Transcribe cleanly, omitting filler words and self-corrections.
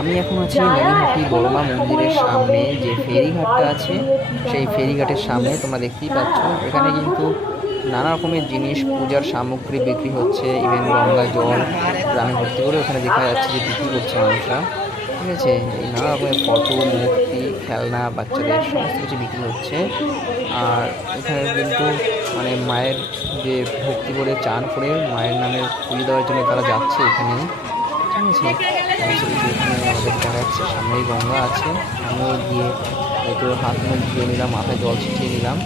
আমি এখন আছি নৈহাটি বড়মা মন্দিরের সামনে, যে ফেরিঘাটটা আছে সেই ফেরিঘাটের সামনে। তোমরা দেখতেই পাচ্ছ এখানে কিন্তু নানা রকমের জিনিস, পূজার সামগ্রী বিক্রি হচ্ছে। ইভেন গঙ্গা জল গ্রামে ভর্তি করে ওখানে দেখা যাচ্ছে যে বিক্রি করছে মানুষরা। ঠিক আছে, এই নানা রকমের ফটো, মূর্তি, খেলনা, বাচ্চাদের সমস্ত কিছু বিক্রি হচ্ছে। আর এখানে কিন্তু মানে মায়ের যে ভক্তি করে চান করে মায়ের নামে পুজো দেওয়ার জন্য তারা যাচ্ছে এখানে। ঠিক আছে, সমস্ত কিছু এখানে আমাদের দেখা যাচ্ছে। সামনেই গঙ্গা আছে, আমিও গিয়ে একটু হাত মুখ ধুয়ে নিলাম, মাথায় জল ছিটিয়ে নিলাম।